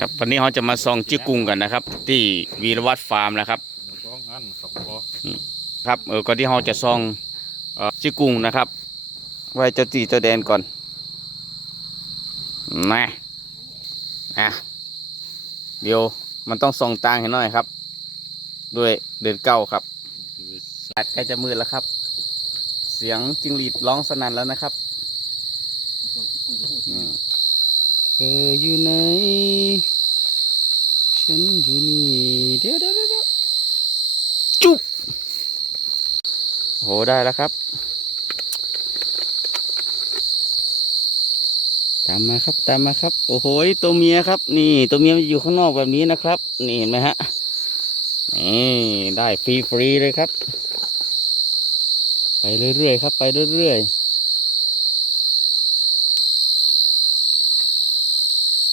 ครับวันนี้เราจะมาซองจิกุ้งกันนะครับ ที่วีรวัตรฟาร์มนะครับครับเออก่อนที่เราจะซองเอ่อจิกุ้งนะครับ ไว้เจ้าตีเจ้าแดนก่อนนะอะเดี๋ยวมันต้องซองตังให้หน่อยครับ ด้วยเดินเก้าครับอากาศใกล้จะมืดแล้วครับ เสียงจิงหรีดร้องสนั่นแล้วนะครับ เธออยู่ไหน ฉันอยู่นี่เดี๋ยวเดี๋ยวเดี๋ยวจุ๊บโหได้แล้วครับ ตามมาครับตามมาครับ โอ้โหตัวเมียครับ นี่ตัวเมียมันอยู่ข้างนอกแบบนี้นะครับ นี่เห็นไหมฮะนี่ได้ฟรีฟรีๆเลยครับ ไปเรื่อยๆครับ ไปเรื่อยๆ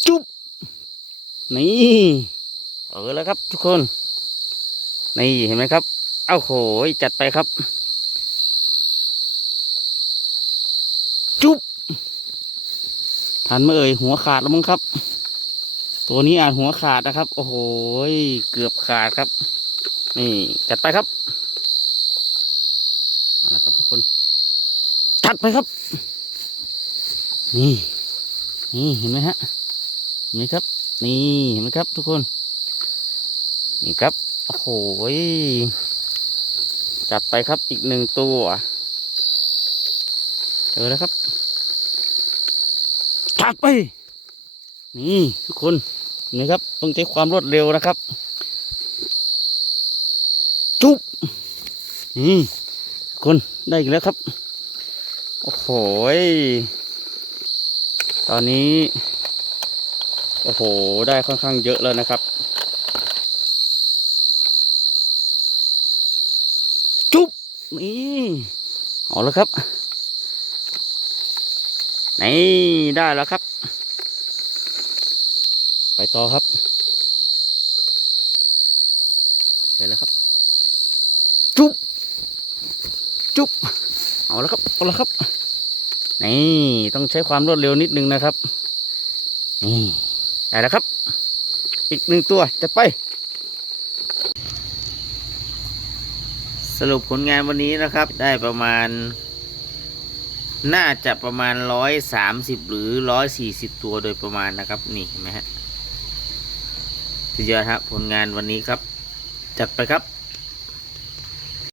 จุ๊บนี่เออแล้วครับทุกคน นี่เห็นไหมครับ เอ้าโหยจัดไปครับ จุ๊บทันไมาเอ่ยหัวขาดแล้วมั้งครับ ตัวนี้อาจหัวขาดนะครับ โอ้โหยเกือบขาดครับ นี่จัดไปครับมาล้วครับทุกคนจัดไปครับ นี่ นี่เห็นไหมฮะ เห็นไหมครับ นี่เห็นไหมครับ ทุกคน นี่ครับ โอ้โหจัดไปครับอีกหนึ่งตัว เจอแล้วครับ จัดไป นี่ทุกคนนี่ครับต้องใช้ความรวดเร็วนะครับ จุ๊บนี่ทุกคนได้อีกแล้วครับ โอ้โห ตอนนี้ โอ้โห ได้ค่อนข้างเยอะแล้วนะครับ จุ๊บนี่เอาแล้วครับนี่ได้แล้วครับ ไปต่อครับเจอแล้วครับ จุ๊บจุ๊บเอาแล้วครับเอาแล้วครับนี่ต้องใช้ความรวดเร็วนิดนึงนะครับนี่ อะนะครับ อีกหนึ่งตัวจะไป สรุปผลงานวันนี้นะครับ ได้ประมาณ น่าจะประมาณร้อยสามสิบหรือร้อยสี่สิบตัวโดยประมาณนะครับ นี่เห็นไหมฮะสุดยอดครับผลงานวันนี้ครับ จัดไปครับ